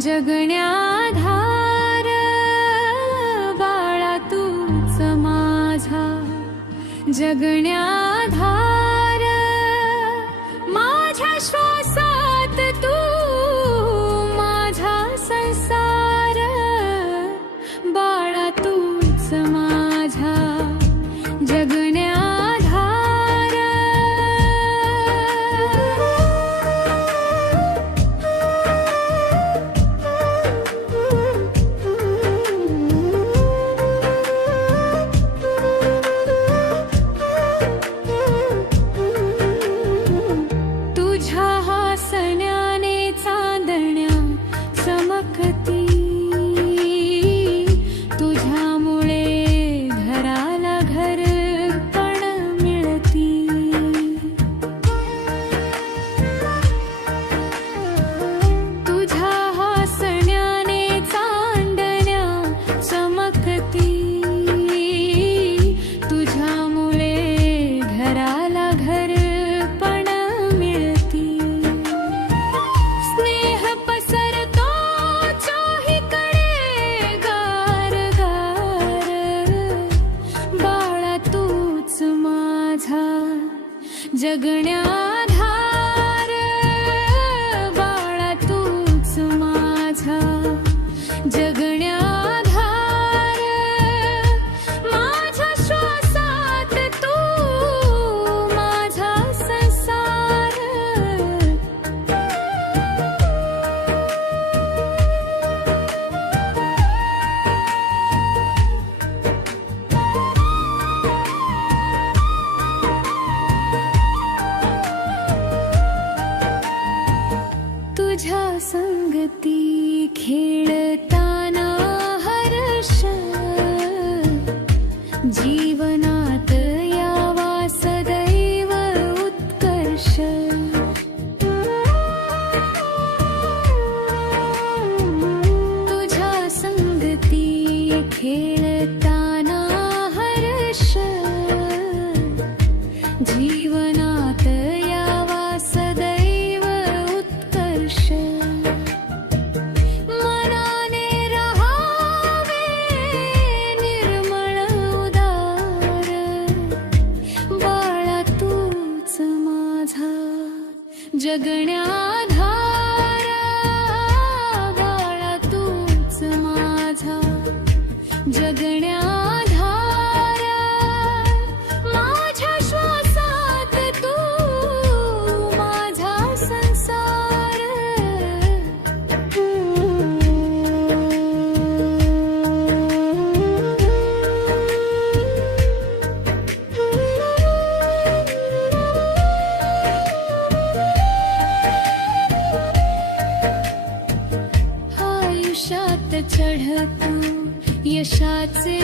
जगण्याधार बाळा तूच माझा. जगण्याधार जीवन चढतु यशाचे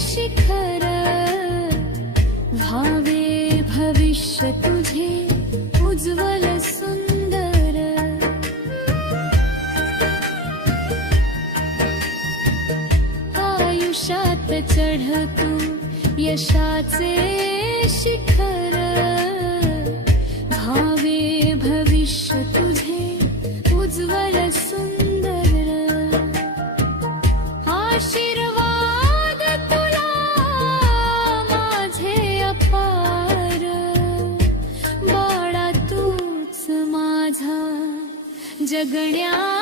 शिखर। भावे भविष्य तुझे उज्ज्वल सुन्दर आयुषात् चढतु यशाचे शिखर। જગણ્યા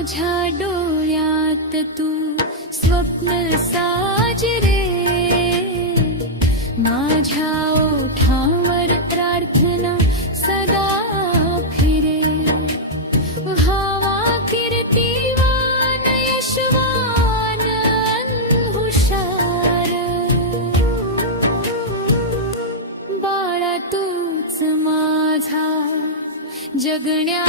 माझ्या डोळ्यात तू स्वप्न साजरे. माझ्या ओठावर प्रार्थना सदा फिरे. भावा कीर्तिवान यशवान हुशार बाळा तूच माझा जगण्या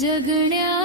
જગણ્યા